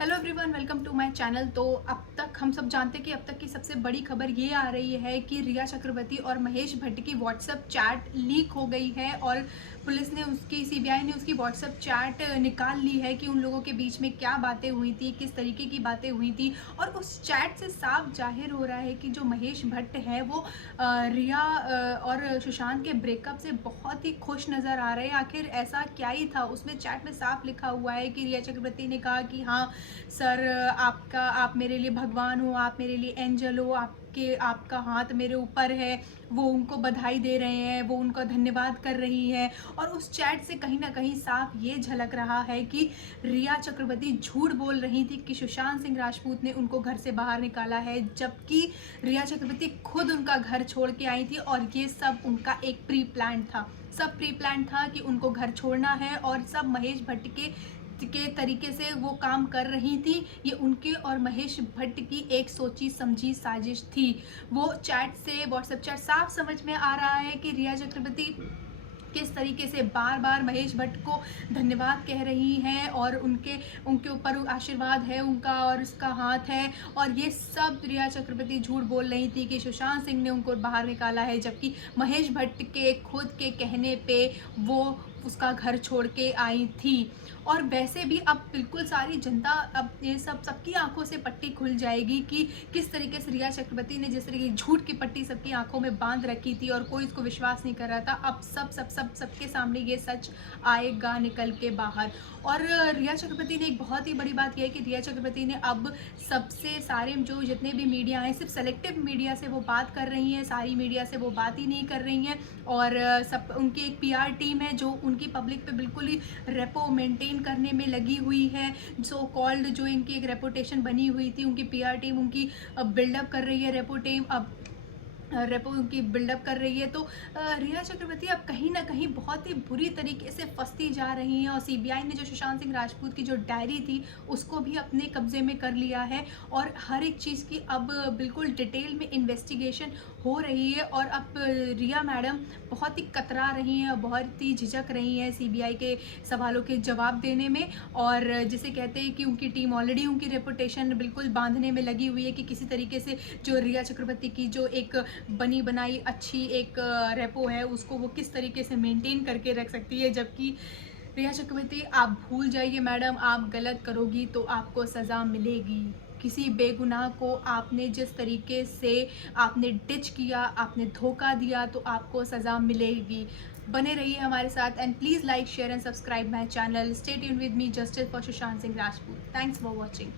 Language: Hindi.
Hello everyone, welcome to my channel. तो अब तक हम सब जानते हैं कि अब तक की सबसे बड़ी खबर ये आ रही है कि रिया चक्रवर्ती और महेश भट्ट की व्हाट्सएप चैट लीक हो गई है और पुलिस ने उसकी सीबीआई ने उसकी व्हाट्सएप चैट निकाल ली है कि उन लोगों के बीच में क्या बातें हुई थी, किस तरीके की बातें हुई थी। और उस चैट से साफ जाहिर हो रहा है कि जो महेश भट्ट है वो रिया और सुशांत के ब्रेकअप से बहुत ही खुश नज़र आ रहे हैं। आखिर ऐसा क्या ही था उसमें? चैट में साफ लिखा हुआ है कि रिया चक्रवर्ती ने कहा कि हाँ सर, आप मेरे लिए भगवान हो, आप मेरे लिए एंजल हो, आपका हाथ मेरे ऊपर है। वो उनको बधाई दे रहे हैं, वो उनका धन्यवाद कर रही है। और उस चैट से कहीं ना कहीं साफ ये झलक रहा है कि रिया चक्रवर्ती झूठ बोल रही थी कि सुशांत सिंह राजपूत ने उनको घर से बाहर निकाला है, जबकि रिया चक्रवर्ती खुद उनका घर छोड़ के आई थी और ये सब उनका एक प्री प्लान था। सब प्री प्लान था कि उनको घर छोड़ना है और सब महेश भट्ट के तरीके से वो काम कर रही थी। ये उनके और महेश भट्ट की एक सोची समझी साजिश थी। वो चैट से, व्हाट्सएप चैट साफ समझ में आ रहा है कि रिया चक्रवर्ती किस तरीके से बार बार महेश भट्ट को धन्यवाद कह रही हैं और उनके उनके ऊपर आशीर्वाद है उनका और उसका हाथ है। और ये सब रिया चक्रवर्ती झूठ बोल रही थी कि सुशांत सिंह ने उनको बाहर निकाला है, जबकि महेश भट्ट के खुद के कहने पे वो उसका घर छोड़ के आई थी। और वैसे भी अब बिल्कुल सारी जनता, अब ये सबकी आंखों से पट्टी खुल जाएगी कि किस तरीके से रिया चक्रवर्ती ने जिस तरीके झूठ की पट्टी सबकी आंखों में बांध रखी थी और कोई इसको विश्वास नहीं कर रहा था। अब सबके सामने ये सच आएगा निकल के बाहर। और रिया चक्रवर्ती ने एक बहुत ही बड़ी बात यह है कि रिया चक्रवर्ती ने अब सबसे सारे जो जितने भी मीडिया हैं, सिर्फ सेलेक्टिव मीडिया से वो बात कर रही हैं, सारी मीडिया से वो बात ही नहीं कर रही हैं। और सब उनकी एक पीआर टीम है जो उनकी पब्लिक पे बिल्कुल ही रेपो मेंटेन करने में लगी हुई है। सो कॉल्ड जो इनकी एक रेपुटेशन बनी हुई थी, उनकी पीआर टीम उनकी बिल्डअप कर रही है, रेपो की बिल्डअप कर रही है। तो रिया चक्रवर्ती अब कहीं ना कहीं बहुत ही बुरी तरीके से फंसती जा रही हैं। और सीबीआई ने जो सुशांत सिंह राजपूत की जो डायरी थी उसको भी अपने कब्जे में कर लिया है और हर एक चीज़ की अब बिल्कुल डिटेल में इन्वेस्टिगेशन हो रही है। और अब रिया मैडम बहुत ही कतरा रही हैं, बहुत ही झिझक रही हैं सीबीआई के सवालों के जवाब देने में। और जिसे कहते हैं कि उनकी टीम ऑलरेडी उनकी रेपुटेशन बिल्कुल बांधने में लगी हुई है कि किसी तरीके से जो रिया चक्रवर्ती की जो एक बनी बनाई अच्छी एक रेपो है उसको वो किस तरीके से मेंटेन करके रख सकती है। जबकि रिया चक्रवर्ती, आप भूल जाइए मैडम, आप गलत करोगी तो आपको सज़ा मिलेगी। किसी बेगुनाह को आपने जिस तरीके से आपने डिच किया, आपने धोखा दिया, तो आपको सज़ा मिलेगी। बने रहिए हमारे साथ and please like share and subscribe my channel. Stay tuned with me, justice for Sushant Singh Rajput. Thanks for watching.